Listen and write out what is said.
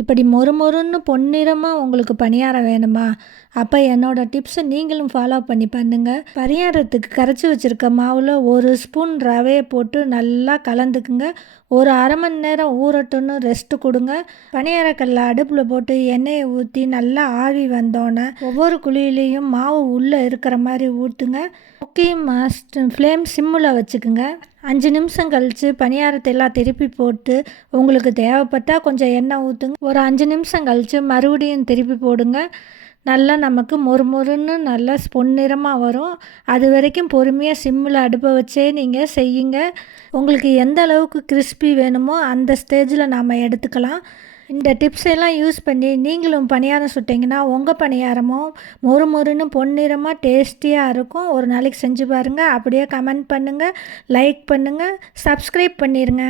இப்படி மொறுமொறுன்னு பொன்னிறமாக உங்களுக்கு பணியாரம் வேணுமா? அப்போ என்னோடய டிப்ஸை நீங்களும் ஃபாலோ பண்ணி பண்ணுங்கள். பணியாரத்துக்கு கரைச்சி வச்சுருக்க மாவில் 1 ஸ்பூன் ரவையை போட்டு நல்லா கலந்துக்குங்க. ஒரு அரை மணி நேரம் ஊறட்டுன்னு ரெஸ்ட்டு கொடுங்க. பணியாரக்கல்ல அடுப்பில் போட்டு எண்ணெயை ஊற்றி நல்லா ஆவி வந்தோன்னே ஒவ்வொரு குழியிலையும் மாவு உள்ளே இருக்கிற மாதிரி ஊற்றுங்க. குக்கிங் ஃப்ளேம் சிம்மில் வச்சுக்குங்க. 5 நிமிஷம் கழித்து பணியாரத்தை எல்லாம் திருப்பி போட்டு உங்களுக்கு தேவைப்பட்டால் கொஞ்சம் எண்ணெய் ஊற்றுங்க. ஒரு 5 நிமிஷம் கழித்து மறுபடியும் திருப்பி போடுங்க. நல்லா நமக்கு மொறுமொறுன்னு நல்லா பொன்னிறமாக வரும். அது வரைக்கும் பொறுமையாக சிம்மில் அடுப்பை வச்சே நீங்கள் செய்யுங்க. உங்களுக்கு எந்த அளவுக்கு கிறிஸ்பி வேணுமோ அந்த ஸ்டேஜில் நாம் எடுத்துக்கலாம். இந்த டிப்ஸ் எல்லாம் யூஸ் பண்ணி நீங்களும் பணியாரம் சுட்டிங்கன்னா உங்கள் பணியாரமும் மொறுமொறுன்னு பொன்னிறமாக டேஸ்டியாக இருக்கும். ஒரு நாளைக்கு செஞ்சு பாருங்கள். அப்படியே கமெண்ட் பண்ணுங்கள், லைக் பண்ணுங்கள், சப்ஸ்கிரைப் பண்ணிடுங்க.